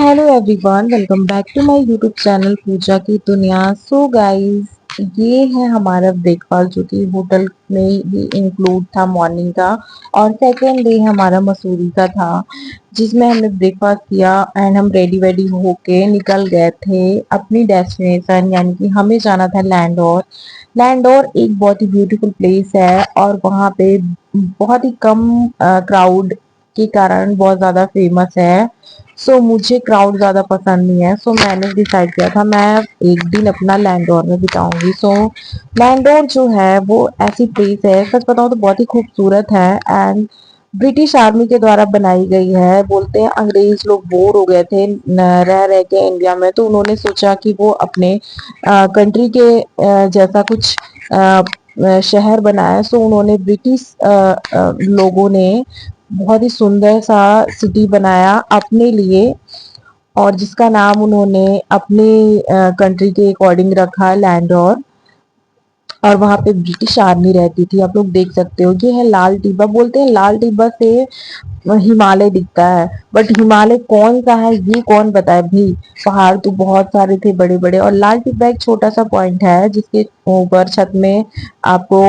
Hello everyone, welcome back to my YouTube channel Pooja की दुनिया। So guys, ये है हमारा ब्रेकफास्ट जो कि होटल में ही इंक्लूड था मॉर्निंग का। और सेकेंड डे हमारा मसूरी का था, जिसमें हमने ब्रेकफास्ट किया एंड हम रेडी वेडी होके निकल गए थे अपनी डेस्टिनेशन, यानी कि हमें जाना था लैंडोर। लैंडोर एक बहुत ही ब्यूटीफुल प्लेस है और वहाँ पे बहुत ही कम क्राउड के कारण बहुत ज्यादा फेमस है। मुझे क्राउड ज्यादा पसंद नहीं है। मैंने डिसाइड किया था मैं एक दिन अपना लैंडोर में बिताऊंगी। लैंडोर जो है वो ऐसी प्लेस है, सच बताऊं तो बहुत ही खूबसूरत है एंड ब्रिटिश आर्मी के द्वारा बनाई गई है। बोलते हैं अंग्रेज लोग बोर हो गए थे रह रह के इंडिया में, तो उन्होंने सोचा कि वो अपने कंट्री के जैसा कुछ शहर बनाया। उन्होंने ब्रिटिश लोगों ने बहुत ही सुंदर सा सिटी बनाया अपने लिए, और जिसका नाम उन्होंने अपने कंट्री के अकॉर्डिंग रखा, लैंडोर। और वहां पे ब्रिटिश आर्मी रहती थी, आप लोग देख सकते हो। ये है लाल टिब्बा। बोलते हैं लाल टिब्बा से हिमालय दिखता है, बट हिमालय कौन सा है ये कौन बताए भाई। पहाड़ तो बहुत सारे थे बड़े बड़े, और लाल टिब्बा एक छोटा सा पॉइंट है जिसके ऊपर छत में आपको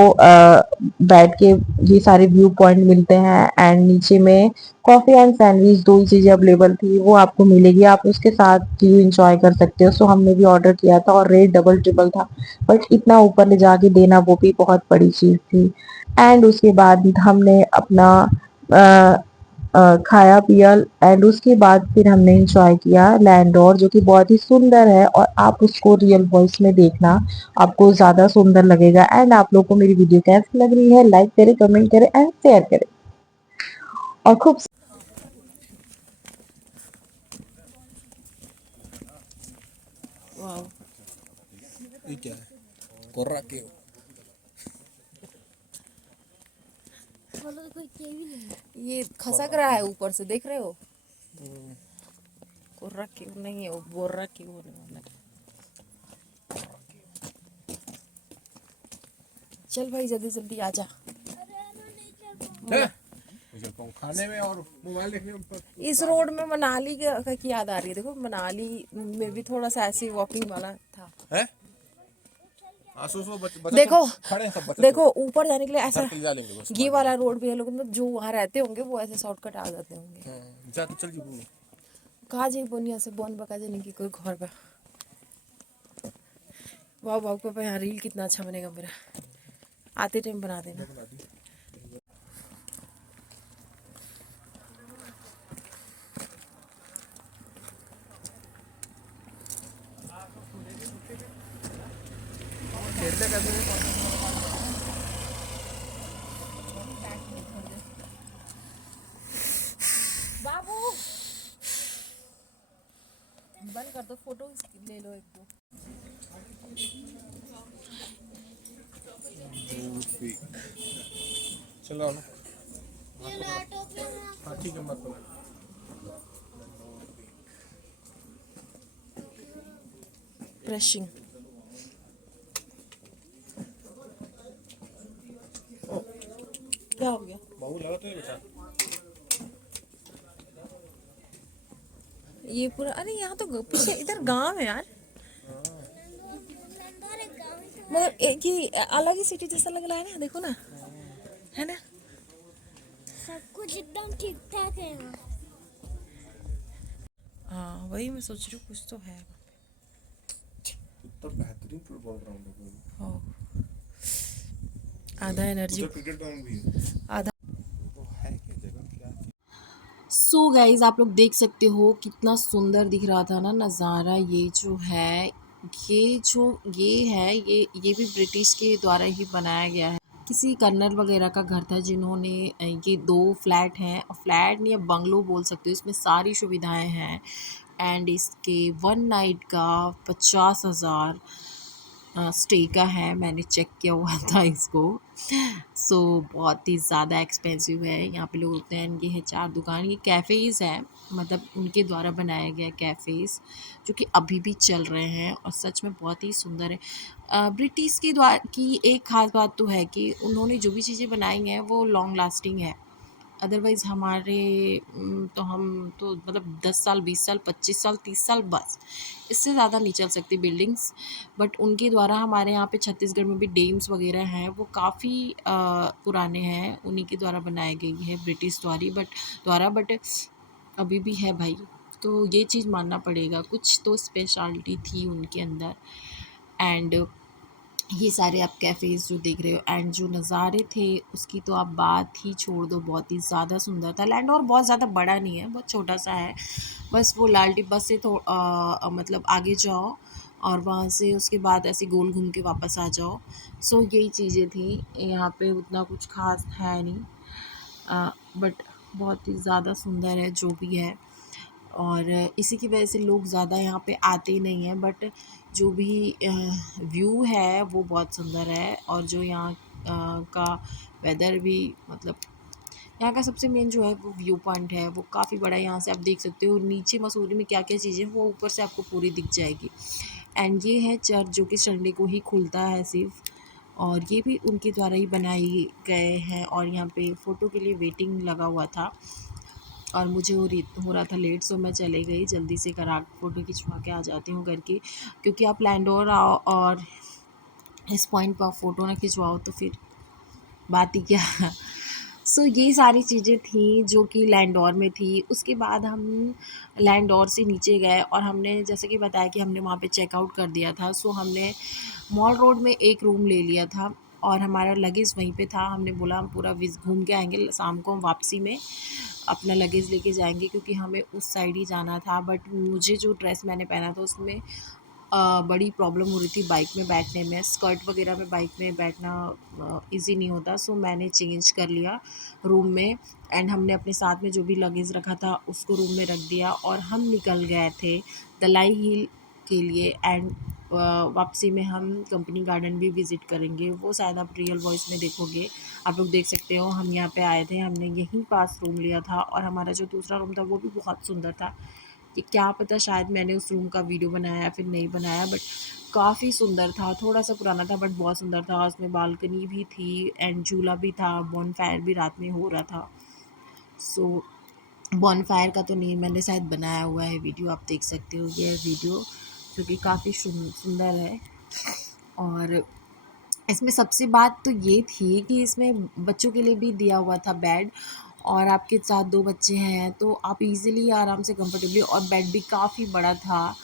बैठ के ये सारे व्यू पॉइंट मिलते हैं। एंड नीचे में कॉफी एंड सैंडविच, दो ही चीजें अवेलेबल थी, वो आपको मिलेगी। आप उसके साथ व्यू इंजॉय कर सकते हो। हमने भी ऑर्डर किया था और रेट डबल ट्रिपल था, बट इतना ऊपर ले जाके देना वो भी बहुत बड़ी चीज थी। एंड उसके बाद हमने अपना खाया पिया एंड उसके बाद फिर हमने इंजॉय किया लैंडोर, जो कि बहुत ही सुंदर है। और आप उसको रियल वॉइस में देखना, आपको ज्यादा सुंदर लगेगा। एंड आप लोग को मेरी वीडियो कैसी लग रही है, लाइक करें, कमेंट करें एंड शेयर करें। और खूब वाह, ये क्या है? कोर्रा के ये खसक रहा है ऊपर से, देख रहे हो? कोर्रा के नहीं है, वो बोर्रा के होने वाला है। चल भाई जल्दी जल्दी आजा। खाने में और मोबाइल देखने में इस रोड में मनाली का की याद आ रही है। देखो मनाली में भी थोड़ा सा ऐसे वॉकिंग वाला था। है। आंसू सो देखो खड़े हैं सब बच्चे देखो ऊपर जाने के लिए ऐसा सर्कल जा लेंगे बस घी वाला रोड भी है। लोग मतलब जो वहाँ रहते होंगे वो ऐसे शॉर्टकट आ जाते होंगे। जा तो चल जी। कहा जाए बोनिया से बोन बका जाने की कोई घर पे। वाह वाह पापा, यहाँ रील कितना अच्छा बनेगा मेरा। आते टाइम बना देना। खेलते कैसे हैं? बाबू बंद कर दो, फोटो ले लो एक दो। चलो हाँ ठीक है मत ब्रशिंग क्या हो गया? बाबू लगा तो बेटा। ये पूरा, अरे यहाँ तो पीछे इधर गांव है यार। मतलब एक ही अलग ही सिटी जैसा लग रहा है ना, देखो ना, है ना? सब कुछ एकदम ठीक ठाक है यहाँ। हाँ वही मैं सोच रही हूँ, कुछ तो है। तो बेहतरीन फुटबॉल ग्राउंड है। हाँ, आधा एनर्जी उधर क्रिकेट ग्राउंड भी है। आधा। तो है क्या जगह क्या? सो गाइज आप लोग देख सकते हो कितना सुंदर दिख रहा था ना नज़ारा। ये जो है, ये जो ये है, ये भी ब्रिटिश के द्वारा ही बनाया गया है। किसी कर्नल वगैरह का घर था जिन्होंने ये दो फ्लैट हैं, फ्लैट नहीं या बंगलो बोल सकते हो, इसमें सारी सुविधाएं हैं। एंड इसके 1 नाइट का 50,000 स्टे का है। मैंने चेक किया हुआ था इसको। बहुत ही ज़्यादा एक्सपेंसिव है। यहाँ पे लोग रुकते हैं। ये है 4 दुकान, ये कैफ़ेज़ है, मतलब उनके द्वारा बनाया गया कैफ़ेज़ जो कि अभी भी चल रहे हैं और सच में बहुत ही सुंदर है। ब्रिटिश के द्वारा की एक ख़ास बात तो है कि उन्होंने जो भी चीज़ें बनाई हैं वो लॉन्ग लास्टिंग है। अदरवाइज़ हमारे तो हम तो मतलब 10 साल, 20 साल, 25 साल, 30 साल बस, इससे ज़्यादा नहीं चल सकती बिल्डिंग्स। बट उनके द्वारा हमारे यहाँ पे छत्तीसगढ़ में भी डैम्स वगैरह हैं, वो काफ़ी पुराने हैं, उन्हीं के द्वारा बनाई गई है ब्रिटिश बट अभी भी है भाई। तो ये चीज़ मानना पड़ेगा, कुछ तो स्पेशलिटी थी उनके अंदर। एंड ये सारे आप कैफ़ेज़ जो देख रहे हो एंड जो नज़ारे थे उसकी तो आप बात ही छोड़ दो, बहुत ही ज़्यादा सुंदर था। लैंडोर बहुत ज़्यादा बड़ा नहीं है, बहुत छोटा-सा है। बस वो लाल टिब्बा से मतलब आगे जाओ और वहाँ से उसके बाद ऐसे गोल घूम के वापस आ जाओ। सो यही चीज़ें थी, यहाँ पे उतना कुछ ख़ास है नहीं, बट बहुत ही ज़्यादा सुंदर है जो भी है। और इसी की वजह से लोग ज़्यादा यहाँ पे आते नहीं हैं, बट जो भी व्यू है वो बहुत सुंदर है। और जो यहाँ का वेदर भी, मतलब यहाँ का सबसे मेन जो है वो व्यू पॉइंट है, वो काफ़ी बड़ा है। यहाँ से आप देख सकते हो नीचे मसूरी में क्या क्या चीज़ें वो ऊपर से आपको पूरी दिख जाएगी। एंड ये है चर्च जो कि संडे को ही खुलता है सिर्फ, और ये भी उनके द्वारा ही बनाए गए हैं। और यहाँ पे फ़ोटो के लिए वेटिंग लगा हुआ था और मुझे हो रहा था लेट, सो मैं चले गई जल्दी से, करा फ़ोटो खिंचवा के आ जाती हूँ घर की, क्योंकि आप लैंडोर आओ और इस पॉइंट पर आप फ़ोटो ना खिंचवाओ तो फिर बात ही क्या। सो ये सारी चीज़ें थी जो कि लैंडोर में थी। उसके बाद हम लैंडोर से नीचे गए और हमने जैसे कि बताया कि हमने वहाँ पे चेकआउट कर दिया था। सो हमने मॉल रोड में एक रूम ले लिया था और हमारा लगेज वहीं पे था। हमने बोला हम पूरा घूम के आएंगे, शाम को हम वापसी में अपना लगेज लेके जाएंगे, क्योंकि हमें उस साइड ही जाना था। बट मुझे जो ड्रेस मैंने पहना था उसमें बड़ी प्रॉब्लम हो रही थी बाइक में बैठने में, स्कर्ट वगैरह में बाइक में बैठना इजी नहीं होता। सो मैंने चेंज कर लिया रूम में एंड हमने अपने साथ में जो भी लगेज रखा था उसको रूम में रख दिया और हम निकल गए थे दलाई हिल के लिए। एंड वापसी में हम कंपनी गार्डन भी विज़िट करेंगे, वो शायद आप रियल वॉइस में देखोगे। आप लोग देख सकते हो हम यहाँ पे आए थे, हमने यहीं पास रूम लिया था और हमारा जो दूसरा रूम था वो भी बहुत सुंदर था। कि क्या पता शायद मैंने उस रूम का वीडियो बनाया या फिर नहीं बनाया, बट काफ़ी सुंदर था, थोड़ा सा पुराना था बट बहुत सुंदर था। उसमें बालकनी भी थी एंड झूला भी था, बॉनफायर भी रात में हो रहा था। सो बॉनफायर का तो नहीं मैंने शायद बनाया हुआ है वीडियो, आप देख सकते हो ये वीडियो जो कि काफ़ी सुंदर है। और इसमें सबसे बात तो ये थी कि इसमें बच्चों के लिए भी दिया हुआ था बेड, और आपके साथ 2 बच्चे हैं तो आप इज़िली आराम से कंफर्टेबली, और बेड भी काफ़ी बड़ा था।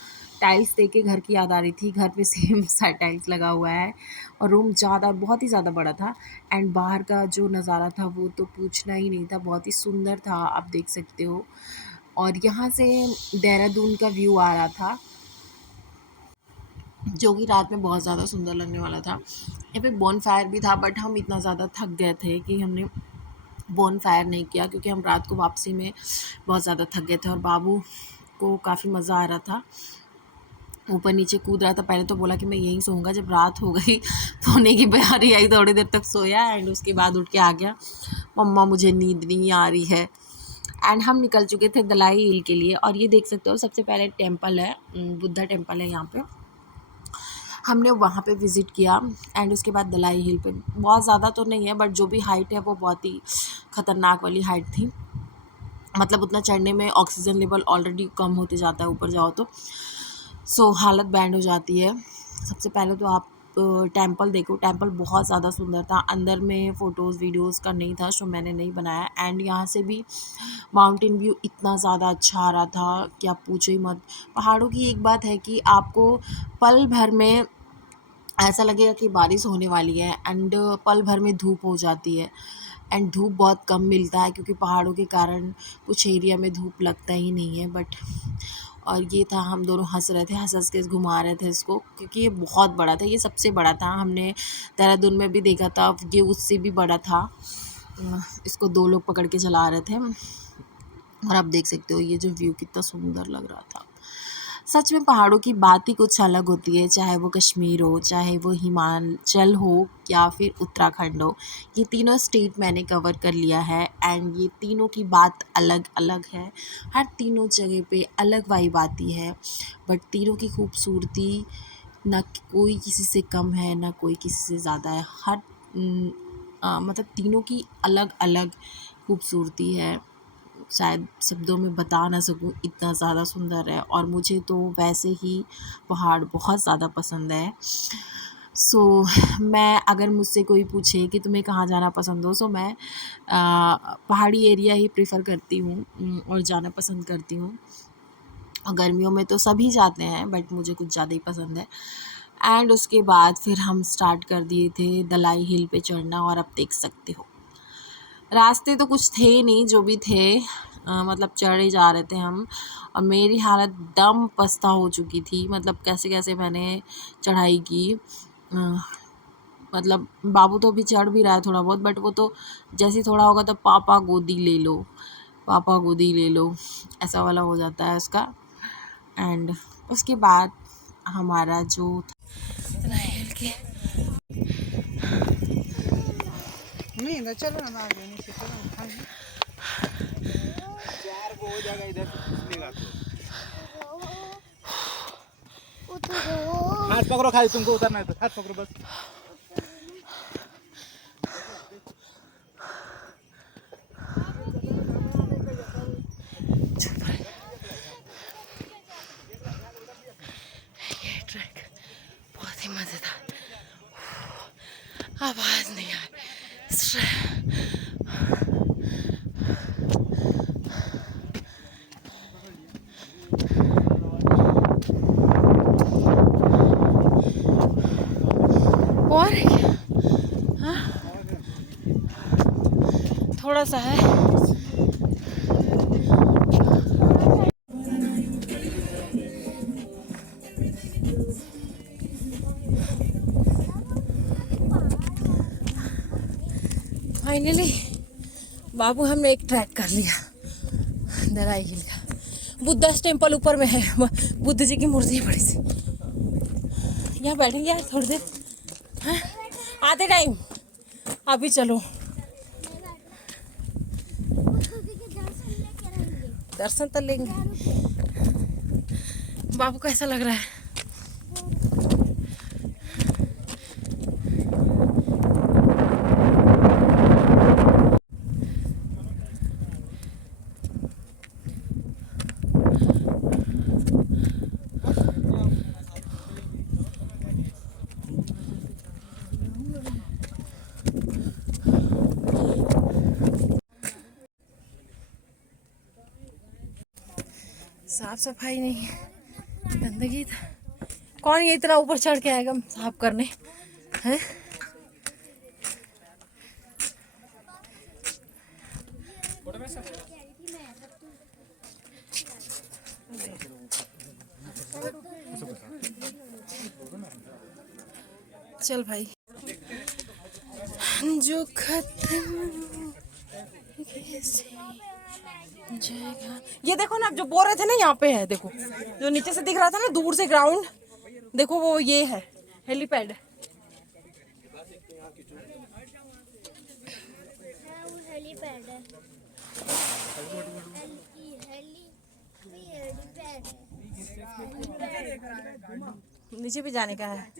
टाइल्स देख के घर की याद आ रही थी, घर पे सेम सा टाइल्स लगा हुआ है और रूम बहुत ही ज़्यादा बड़ा था। एंड बाहर का जो नज़ारा था वो तो पूछना ही नहीं था, बहुत ही सुंदर था, आप देख सकते हो। और यहाँ से देहरादून का व्यू आ रहा था, जो कि रात में बहुत ज़्यादा सुंदर लगने वाला था। यहाँ पे बॉनफायर भी था बट हम इतना ज़्यादा थक गए थे कि हमने बॉनफायर नहीं किया, क्योंकि हम रात को वापसी में बहुत ज़्यादा थक गए थे और बाबू को काफ़ी मज़ा आ रहा था, ऊपर नीचे कूद रहा था। पहले तो बोला कि मैं यहीं सोऊंगा, जब रात हो गई सोने की बारी आई थोड़ी देर तक सोया एंड उसके बाद उठ के आ गया, मम्मा मुझे नींद नहीं आ रही है। एंड हम निकल चुके थे दलाई हिल के लिए। और ये देख सकते हो सबसे पहले टेम्पल है, बुद्धा टेम्पल है यहाँ पे, हमने वहाँ पे विज़िट किया। एंड उसके बाद दलाई हिल पे बहुत ज़्यादा तो नहीं है बट जो भी हाइट है वो बहुत ही ख़तरनाक वाली हाइट थी, मतलब उतना चढ़ने में ऑक्सीजन लेवल ऑलरेडी कम होते जाता है ऊपर जाओ तो। सो हालत बैंड हो जाती है। सबसे पहले तो आप टेम्पल देखो, टेम्पल बहुत ज़्यादा सुंदर था। अंदर में फ़ोटोज़ वीडियोज़ का नहीं था, सो मैंने नहीं बनाया। एंड यहाँ से भी माउंटेन व्यू इतना ज़्यादा अच्छा आ रहा था कि आप पूछो ही मत। पहाड़ों की एक बात है कि आपको पल भर में ऐसा लगेगा कि बारिश होने वाली है एंड पल भर में धूप हो जाती है। एंड धूप बहुत कम मिलता है क्योंकि पहाड़ों के कारण कुछ एरिया में धूप लगता ही नहीं है। बट और ये था, हम दोनों हंस रहे थे, हंस हंस के घुमा रहे थे इसको, क्योंकि ये बहुत बड़ा था, ये सबसे बड़ा था। हमने देहरादून में भी देखा था, ये उससे भी बड़ा था। इसको 2 लोग पकड़ के चला रहे थे और आप देख सकते हो ये जो व्यू कितना सुंदर लग रहा था। सच में पहाड़ों की बात ही कुछ अलग होती है, चाहे वो कश्मीर हो, चाहे वो हिमाचल हो या फिर उत्तराखंड हो। ये तीनों स्टेट मैंने कवर कर लिया है एंड ये तीनों की बात अलग अलग है। हर तीनों जगह पे अलग वाइब आती है, बट तीनों की खूबसूरती ना कोई किसी से कम है ना कोई किसी से ज़्यादा है। मतलब तीनों की अलग अलग खूबसूरती है, शायद शब्दों में बता ना सकूँ, इतना ज़्यादा सुंदर है। और मुझे तो वैसे ही पहाड़ बहुत ज़्यादा पसंद है। सो मैं, अगर मुझसे कोई पूछे कि तुम्हें कहाँ जाना पसंद हो, सो मैं पहाड़ी एरिया ही प्रेफर करती हूँ और जाना पसंद करती हूँ। और गर्मियों में तो सभी जाते हैं, बट मुझे कुछ ज़्यादा ही पसंद है। एंड उसके बाद फिर हम स्टार्ट कर दिए थे दलाई हिल पे चढ़ना। और अब देख सकते हो रास्ते तो कुछ थे नहीं, जो भी थे मतलब चढ़े जा रहे थे हम। और मेरी हालत दम पस्ता हो चुकी थी, मतलब कैसे कैसे मैंने चढ़ाई की। मतलब बाबू तो अभी चढ़ भी रहा है थोड़ा बहुत, बट वो तो जैसे ही थोड़ा होगा तो पापा गोदी ले लो, पापा गोदी ले लो, ऐसा वाला हो जाता है उसका। एंड उसके बाद हमारा जो हिल के नहीं ना, चलो ना आगे नीचे चलो ना, खाएंगे। चार को हो जाएगा इधर से निकलेगा तो हाथ पकड़ो, खाली तुमको उतरना है तो हाथ पकड़ो बस। ये ट्रैक बहुत ही मज़ेदार, आवाज़ नहीं आ रही। और हाँ, थोड़ा सा है। फाइनली बाबू, हमने एक ट्रैक कर लिया दलाई हिल का। बुद्धा टेम्पल ऊपर में है, बुद्ध जी की मूर्ति है बड़ी सी। यहाँ बैठेंगे यार थोड़ी देर, हाँ? आते टाइम अभी चलो, दर्शन तो लेंगे। बाबू कैसा लग रहा है? साफ सफाई नहीं है, गंदगी था। कौन ये इतना ऊपर चढ़ के आएगा साफ करने, हैं? चल भाई, जो खत्म ये देखो ना, जो बोल रहे थे ना, यहाँ पे है देखो, जो नीचे से दिख रहा था ना दूर से ग्राउंड, देखो वो ये है हेलीपैड। वो हेलीपैड है। नीचे भी जाने का है।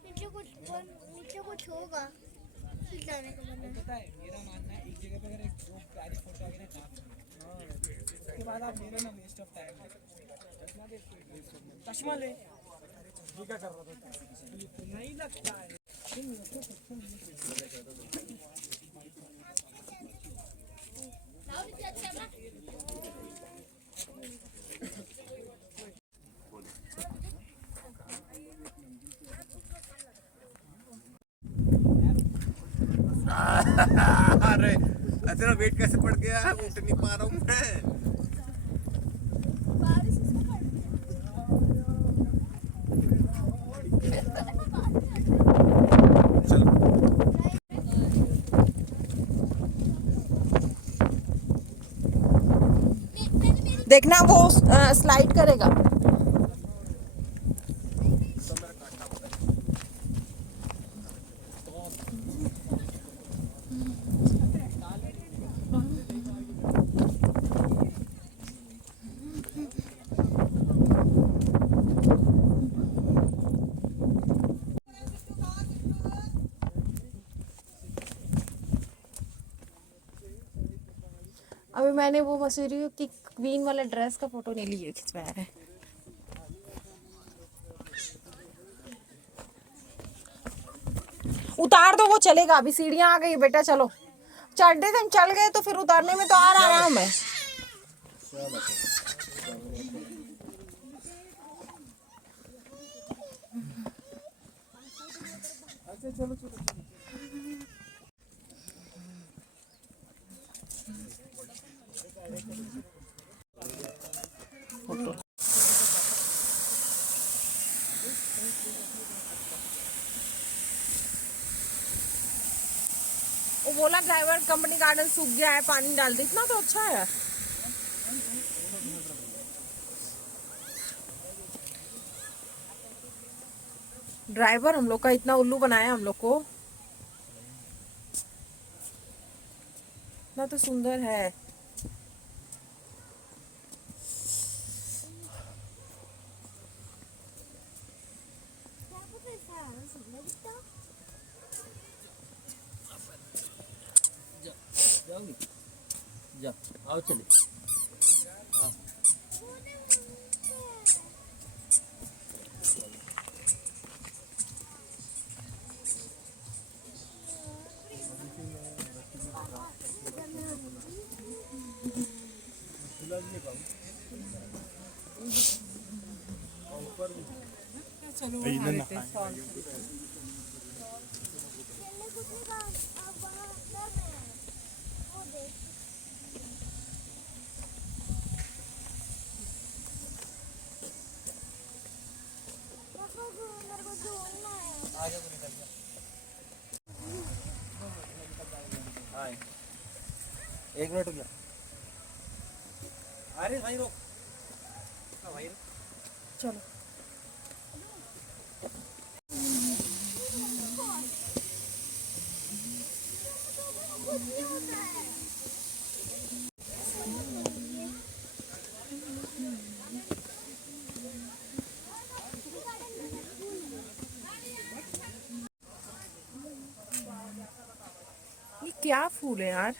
नीचे कुछ होगा फिर जाने का मन है। मेरा मानना है, एक जगह पे अगर एक गाड़ी फोटो आगे ना, उसके बाद आप मेरा ना वेस्ट ऑफ टाइम चश्मा ले। ये क्या कर रहा था? नहीं लगता है। अरे तेरा वेट कैसे पड़ गया है, उठ नहीं पा रहा हूँ मैं। देखना वो स्लाइड करेगा। मैंने वो मसूरी की क्वीन वाला ड्रेस का फोटो नहीं लिए खिंचवाया है। उतार दो, वो चलेगा। अभी सीढ़ियां आ गई बेटा, चलो। चढ़ते थे, चल गए तो फिर उतारने में तो आराम है। अच्छा चलो चलो चलो। वो बोला ड्राइवर कंपनी गार्डन सूख गया है, पानी डाल दे। इतना तो अच्छा है। ड्राइवर हम लोग का इतना उल्लू बनाया हम लोग को। इतना तो सुंदर है। जाओगी जा आओ चले। एक मिनट हो गया। अरे भाई रोक भाई। चलो। ये क्या फूल है यार?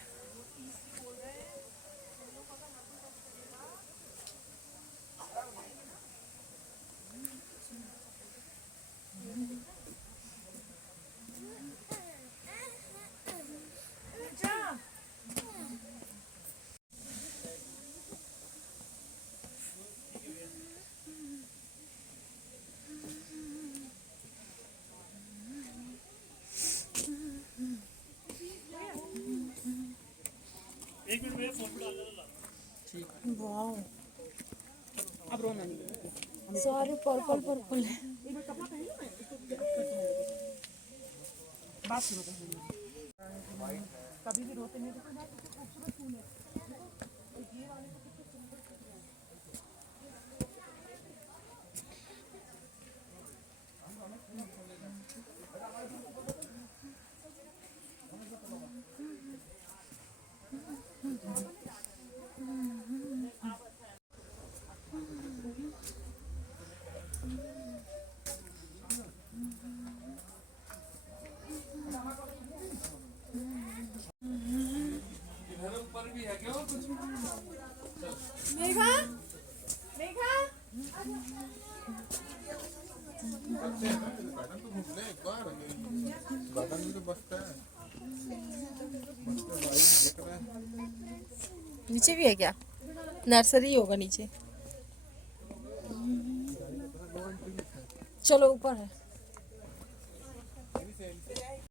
वाओ, अब रोना नहीं। सारे पर्पल पर्पल है। बात सुनो कभी भी रोते नहीं तो खूबसूरत फूल है। मेघा, मेघा, गार्डन में तो बसता है। नीचे भी है क्या? नर्सरी होगा नीचे। चलो ऊपर है।